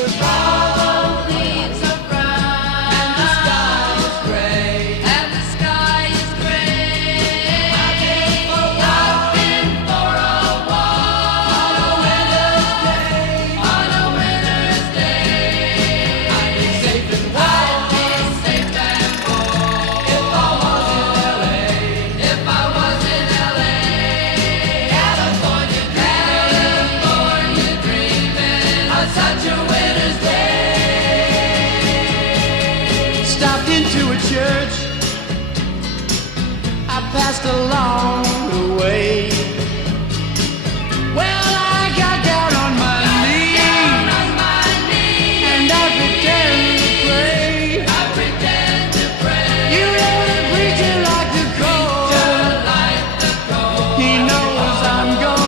All the leaves are brown, and the sky is gray, and the sky is gray. I've been for a walk on a winter's day, on a winter's day. I'd be safe and warm, if I was in LA, if I was in LA. California dreaming on such a winter's day. Stopped into a church, I passed along